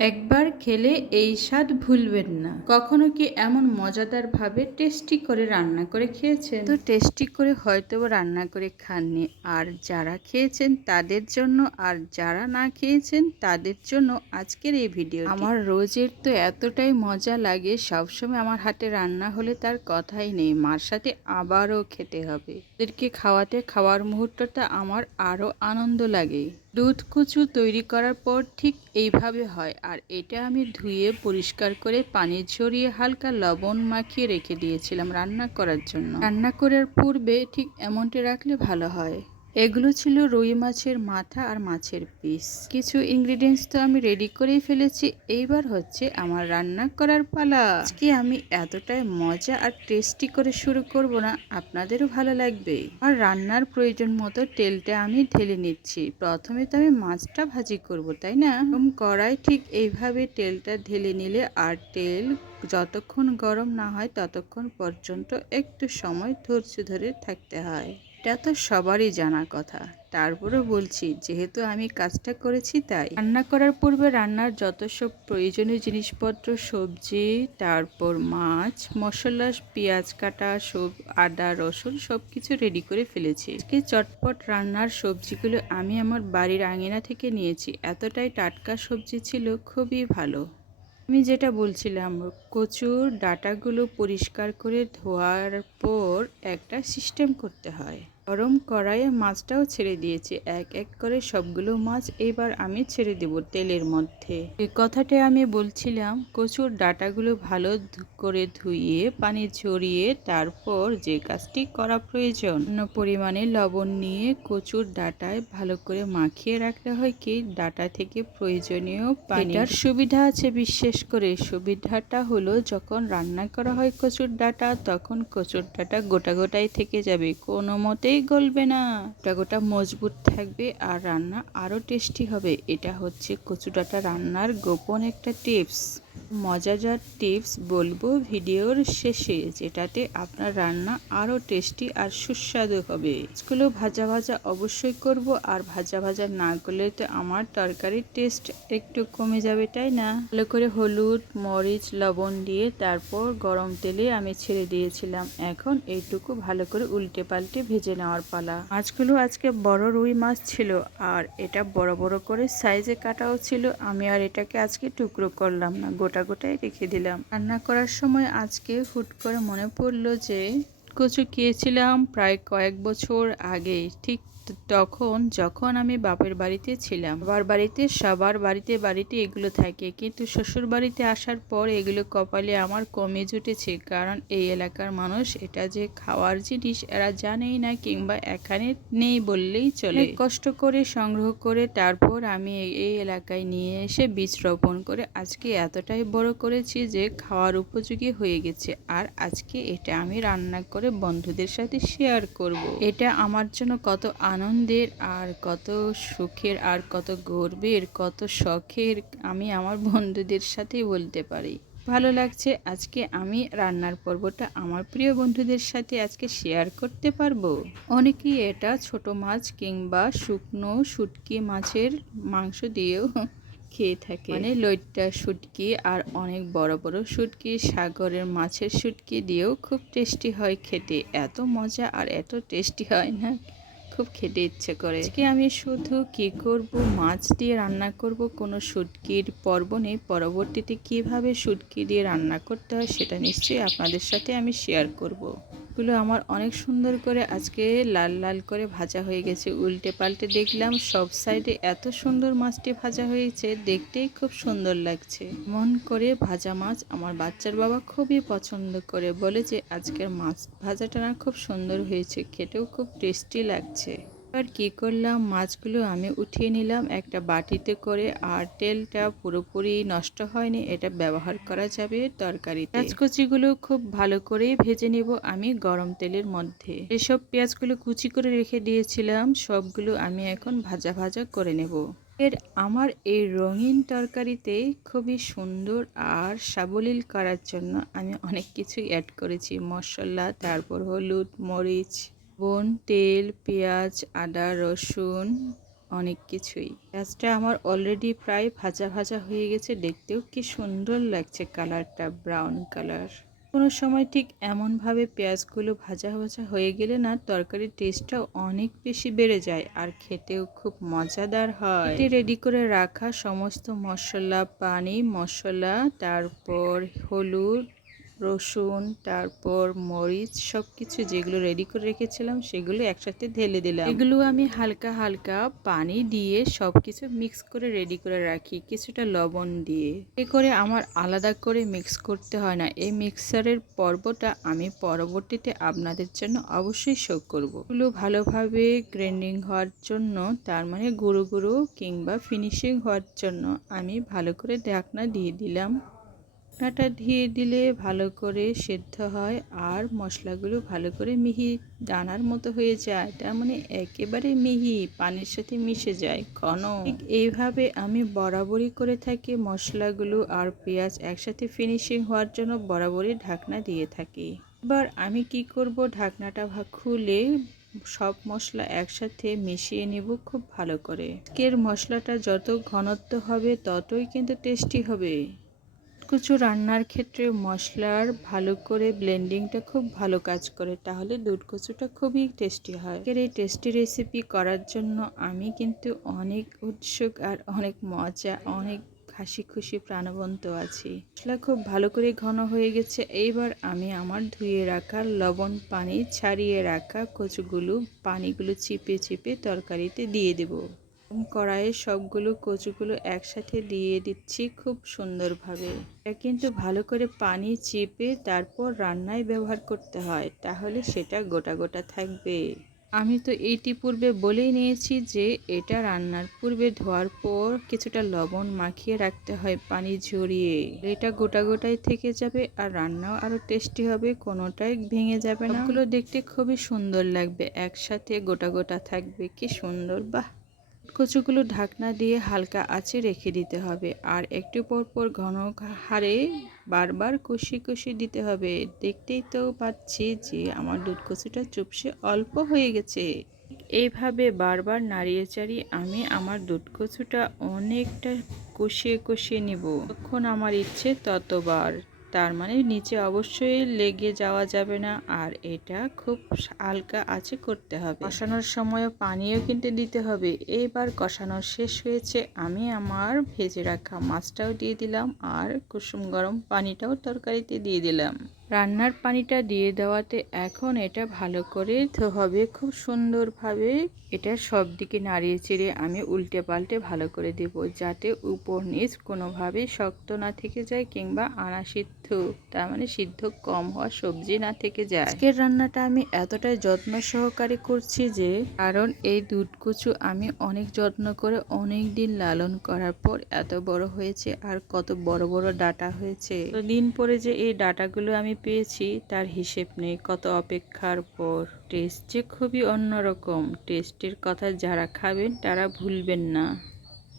একবার খেলে এই স্বাদ ভুলবেন না। কখনো কি এমন মজাদার ভাবে টেস্টি করে রান্না করে খেয়েছেন? তো টেস্টি করে হয়তো রান্না করে খাননি, আর যারা খেয়েছেন তাদের জন্য, আর যারা না খেয়েছেন তাদের জন্য আজকের এই ভিডিও। আমার রোজের তো এতটাই মজা লাগে, সবসময় আমার হাতে রান্না হলে তার কথাই নেই, মার সাথে আবারও খেতে হবে। ওদেরকে খাওয়ার মুহূর্তটা আমার আরো আনন্দ লাগে। দুধ কচু তৈরি করার পর ঠিক এইভাবে হয়, আর এটা আমি ধুয়ে পরিষ্কার করে পানি ঝরিয়ে হালকা লবণ মাখিয়ে রেখে দিয়েছিলাম রান্না করার জন্য। রান্না করার পূর্বে ঠিক এমনটি রাখলে ভালো হয়। এগুলো ছিল রুই মাছের মাথা আর মাছের পিস। কিছু ইনগ্রিডিয়েন্টস তো আমি রেডি করেই ফেলেছি, এইবার হচ্ছে আমার রান্না করার পালা। আজকে আমি এতটাই মজা আর টেস্টি করে শুরু করব না, আপনাদেরও ভালো লাগবে। আর রান্নার প্রয়োজন মতো তেলটা আমি ঢেলে নিচ্ছি। প্রথমে তো আমি মাছটা ভাজি করব, তাই না? কড়াই ঠিক এইভাবে তেলটা ঢেলে নিলে, আর তেল যতক্ষণ গরম না হয় ততক্ষণ পর্যন্ত একটু সময় ধৈর্য ধরে থাকতে হয়। এটা তো সবারই জানা কথা, তারপরেও বলছি যেহেতু আমি কাজটা করেছি তাই। রান্না করার পূর্বে রান্নার যত সব প্রয়োজনীয় জিনিসপত্র, সবজি, তারপর মাছ, মশলা, পেঁয়াজ কাটা, সব আদা রসুন সব কিছু রেডি করে ফেলেছি। আজকে চটপট রান্নার সবজিগুলো আমি আমার বাড়ির আঙিনা থেকে নিয়েছি, এতটাই টাটকা সবজি ছিল, খুবই ভালো। আমি যেটা বলছিলাম, কচুর ডাঁটাগুলো পরিষ্কার করে ধোয়ার পর একটা সিস্টেম করতে হয়। গরম কড়াইয়ে মাছটাও ছেড়ে দিয়েছি, এক এক করে সবগুলো মাছ এবার আমি ছেড়ে দেব তেলের মধ্যে। এই কথাটা আমি বলছিলাম, কচুর ডাঁটাগুলো ভালো করে ধুয়ে পানি ঝরিয়ে তারপর যে কাজটি করা প্রয়োজন, পরিমাণে লবণ নিয়ে কচুর ডাঁটায় ভালো করে মাখিয়ে রাখতে হয় কি ডাঁটা থেকে প্রয়োজনীয় পানি। এটার সুবিধা আছে, বিশেষ করে সুবিধাটা হলো যখন রান্না করা হয় কচুর ডাঁটা, তখন কচুর ডাঁটা গোটা গোটাই থেকে যাবে, কোনো মতেই গলবে না, গোটা গোটা মজবুত থাকবে আর রান্না আরো টেস্টি হবে। এটা হচ্ছে কচু ডাঁটা রান্নার গোপন একটা টিপস। মজাদার টিপস বলবো ভিডিওর শেষে, যেটাতে আপনার রান্না আরো টেস্টি আর সুস্বাদু হবে। এগুলো ভাজা ভাজা অবশ্যই করব, আর ভাজা ভাজা না করলে তো আমার তরকারির টেস্ট একটু কমে যাবে, তাই না? ভালো করে হলুদ মরিচ লবণ দিয়ে তারপর গরম তেলে আমি ছেড়ে দিয়েছিলাম। এখন এইটুকু ভালো করে উল্টে পাল্টে ভেজে নেওয়ার পালা। মাছগুলো আজকে বড় রুই মাছ ছিল, আর এটা বড় বড় করে সাইজে কাটাও ছিল। আমি আর এটাকে আজকে টুকরো করলাম না, গোটা গোটাই রেখে দিলাম। রান্না করার সময় আজকে হুট করে মনে পড়লো যে কচু খেয়েছিলাম প্রায় কয়েক বছর আগে, ঠিক তখন যখন আমি বাপের বাড়িতে ছিলাম। সবার বাড়িতে এগুলো থাকে, কিন্তু শ্বশুর বাড়িতে আসার পর এগুলো কপালে আমার কমে জুটেছে, কারণ এই এলাকার মানুষ এটা যে খাওয়ার জিনিস এরা জানেই না, কিংবা এখানে নেই বললেই চলে। কষ্ট করে সংগ্রহ করে তারপর আমি এই এলাকায় নিয়ে এসে বীজ রোপণ করে আজকে এতটাই বড় করেছি যে খাওয়ার উপযোগী হয়ে গেছে। আর আজকে এটা আমি রান্না করে বন্ধুদের সাথে শেয়ার করব। এটা আমার জন্য কত আনন্দের আর কত সুখের আর কত গর্বের, কত শখের, আমি আমার বন্ধুদের সাথেই বলতে পারি। ভালো লাগছে আজকে আমি রান্নার পর্বটা আমার প্রিয় বন্ধুদের সাথে আজকে শেয়ার করতে পারবো। অনেকেই এটা ছোট মাছ কিংবা শুকনো শুটকি মাছের মাংস দিয়েও খেয়ে থাকে, মানে লইট্টা শুটকি আর অনেক বড় বড় শুটকি, সাগরের মাছের শুটকি দিয়েও খুব টেস্টি হয় খেতে। এত মজা আর এত টেস্টি হয় না, খুব খেতে ইচ্ছে করে। আজকে আমি শুধু কি করব, মাছ দিয়ে রান্না করব, কোনো শুটকির পর্ব নেই। পরবর্তীতে কিভাবে শুটকি দিয়ে রান্না করতে হয় সেটা নিশ্চয়ই আপনাদের সাথে আমি শেয়ার করব। গুলো আমার অনেক সুন্দর করে আজকে লাল লাল করে ভাজা হয়ে গেছে। উল্টে পাল্টে দেখলাম সব সাইডে এত সুন্দর মাছটি ভাজা হয়েছে, দেখতেই খুব সুন্দর লাগছে। মন করে ভাজা মাছ আমার বাচ্চার বাবা খুবই পছন্দ করে, বলে যে আজকের মাছ ভাজাটা না খুব সুন্দর হয়েছে, খেতেও খুব টেস্টি লাগছে। এবার কি করলাম, মাছগুলো আমি উঠিয়ে নিলাম একটা বাটিতে করে, আর তেলটা পুরোপুরি নষ্ট হয়নি, এটা ব্যবহার করা যাবে তরকারিতে। পেঁয়াজ কুচিগুলো খুব ভালো করে ভেজে নিব আমি গরম তেলের মধ্যে। এসব পেঁয়াজগুলো কুচি করে রেখে দিয়েছিলাম, সবগুলো আমি এখন ভাজা ভাজা করে নেব। আমার এই রঙিন তরকারিতে খুবই সুন্দর আর সাবলীল করার জন্য আমি অনেক কিছু অ্যাড করেছি, মশলা, তারপর হলুদ মরিচ, তেল, পেঁয়াজ, আদা রসুন, অনেক কিছুই। পেঁয়াজটা আমার অলরেডি প্রায় ভাজা ভাজা হয়ে গেছে, দেখতেও কি সুন্দর লাগছে কালারটা, ব্রাউন কালার। কোনো সময় ঠিক এমনভাবে পেঁয়াজগুলো ভাজা ভাজা হয়ে গেলে না তরকারির টেস্টটাও অনেক বেশি বেড়ে যায় আর খেতেও খুব মজাদার হয়। এতে রেডি করে রাখা সমস্ত মশলা, পানি, মশলা, তারপর হলুদ, রসুন, তারপর মরিচ, সব কিছু যেগুলো রেডি করে রেখেছিলাম সেগুলো একসাথে ঢেলে দিলাম। এগুলো আমি হালকা হালকা পানি দিয়ে সব কিছু মিক্স করে রেডি করে রাখি, কিছুটা লবণ দিয়ে। এ করে আমার আলাদা করে মিক্স করতে হয় না। এই মিক্সারের পর্বটা আমি পরবর্তীতে আপনাদের জন্য অবশ্যই শো করব। এগুলো ভালোভাবে গ্রাইন্ডিং হওয়ার জন্য, তার মানে গুঁড়ো গুঁড়ো কিংবা ফিনিশিং হওয়ার জন্য আমি ভালো করে ঢাকনা দিয়ে দিলাম। ঢাকনাটা দিয়ে দিলে ভালো করে সেদ্ধ হয় আর মশলাগুলো ভালো করে মিহি দানার মতো হয়ে যায়, তার মানে একেবারে মিহি, পানির সাথে মিশে যায় ঘন। ঠিক এইভাবে আমি বরাবরই করে থাকি। মশলাগুলো আর পেঁয়াজ একসাথে ফিনিশিং হওয়ার জন্য বরাবরই ঢাকনা দিয়ে থাকি। এবার আমি কি করব, ঢাকনাটা খুলে সব মশলা একসাথে মিশিয়ে নিব খুব ভালো করে। আজকের মশলাটা যত ঘনত্ব হবে ততই কিন্তু টেস্টি হবে। কিছু রান্নার ক্ষেত্রে মশলার ভালো করে ব্লেন্ডিংটা খুব ভালো কাজ করে, তাহলে দুধ কচুটা খুবই টেস্টি হয়। এই টেস্টি রেসিপি করার জন্য আমি কিন্তু অনেক উৎসুক আর অনেক মজা, অনেক হাসি খুশি প্রাণবন্ত আছি। মশলা খুব ভালো করে ঘন হয়ে গেছে। এইবার আমি আমার ধুয়ে রাখা লবণ পানি ছাড়িয়ে রাখা কচুগুলো পানিগুলো চিপে চিপে তরকারিতে দিয়ে দেব। কড়াইয়ে সবগুলো কচুগুলো একসাথে দিয়ে দিচ্ছি খুব সুন্দরভাবে। এটা কিন্তু ভালো করে পানি চেপে তারপর রান্নায় ব্যবহার করতে হয়, তাহলে সেটা গোটা গোটা থাকবে। আমি তো ইতিপূর্বে বলেই নিয়েছি যে এটা রান্নার পূর্বে ধোয়ার পর কিছুটা লবণ মাখিয়ে রাখতে হয় পানি ঝরিয়ে। এটা গোটা গোটাই থেকে যাবে আর রান্নাও আরো টেস্টি হবে, কোনোটাই ভেঙে যাবে না। এগুলো দেখতে খুবই সুন্দর লাগবে, একসাথে গোটা গোটা থাকবে, কি সুন্দর! বাহ! কচুগুলো ঢাকনা দিয়ে হালকা আঁচে রেখে দিতে হবে আর একটু পর পর ঘন হারে বারবার কষি কষি দিতে হবে। দেখতেই তো পাচ্ছি যে আমার দুধ কচুটা চুপসে অল্প হয়ে গেছে। এইভাবে বারবার নাড়িয়ে চাড়িয়ে আমি আমার দুধ কচুটা অনেকটা কষিয়ে কষিয়ে নিব, যখন আমার ইচ্ছে ততবার। তার মানে নিচে অবশ্যই লেগে যাওয়া যাবে না আর এটা খুব হালকা আঁচে করতে হবে। কষানোর সময়ও পানিও কিন্তু দিতে হবে। এইবার কষানো শেষ হয়েছে, আমি আমার ভেজে রাখা মাছটাও দিয়ে দিলাম আর কুসুম গরম পানিটাও তরকারিতে দিয়ে দিলাম। রান্নার পানিটা দিয়ে দেওয়াতে এখন এটা ভালো করে ধুতে হবে খুব সুন্দরভাবে। এটা সব দিকে নাড়িয়ে চেড়ে আমি উল্টে পাল্টে ভালো করে দেব, যাতে উপর নিচ কোনোভাবে শক্ত না থেকে যায় কিংবা আনা সিদ্ধ, তার মানে সিদ্ধ কম হওয়া সবজি না থেকে যায়। আজকের রান্নাটা আমি এতটাই যত্ন সহকারে করছি যে, কারণ এই দুধ কচু আমি অনেক যত্ন করে অনেক দিন লালন করার পর এত বড় হয়েছে আর কত বড় বড় ডাটা হয়েছে। তো দিন পরে যে এই ডাটাগুলো আমি পেয়েছি তার হিসেব নেই, কত অপেক্ষার পর। টেস্ট যে খুবই অন্যরকম। টেস্টের কথা যারা খাবেন তারা ভুলবেন না,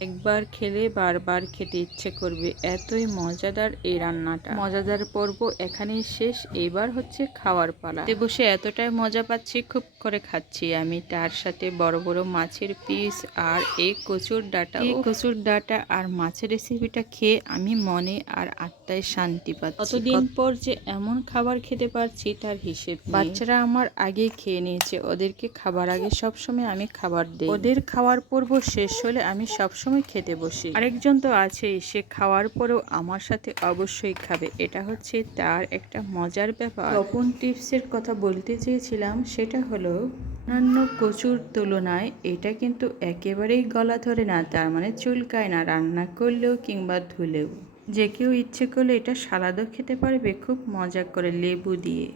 একবার খেলে বারবার খেতে ইচ্ছে করবে, এতই মজাদার এই রান্নাটা। মজাদার পর্ব এখানেই শেষ, এবার হচ্ছে খাওয়ার পালা। বসে এতটাই মজা পাচ্ছি, খুব করে খাচ্ছি আমি, তার সাথে বড় বড় মাছের পিস আর এই কচুর ডাঁটা। এই কচুর ডাঁটা আর মাছের রেসিপিটা খেয়ে আমি মনে আর আত্মায় শান্তি পাচ্ছি। কতদিন পর যে এমন খাবার খেতে পারছি তার হিসেব নেই। বাচ্চারা আমার আগে খেয়ে নিয়েছে, ওদেরকে খাবার আগে সবসময় আমি খাবার দিই। ওদের খাওয়ার পর্ব শেষ হলে আমি সবসময় খেতে বসি। আরেকজন তো আছেই, সে খাওয়ার পরেও আমার সাথে অবশ্যই খাবে, এটা হচ্ছে তার একটা মজার ব্যাপার। গোপন টিপসের কথা বলতে চেয়েছিলাম, সেটা হলো অন্যান্য কচুর তুলনায় এটা কিন্তু একেবারেই গলা ধরে না, তার মানে চুলকায় না, রান্না করলেও কিংবা ধুলেও। যে কেউ ইচ্ছে করলে এটা সালাদও খেতে পারবে খুব মজা করে লেবু দিয়ে।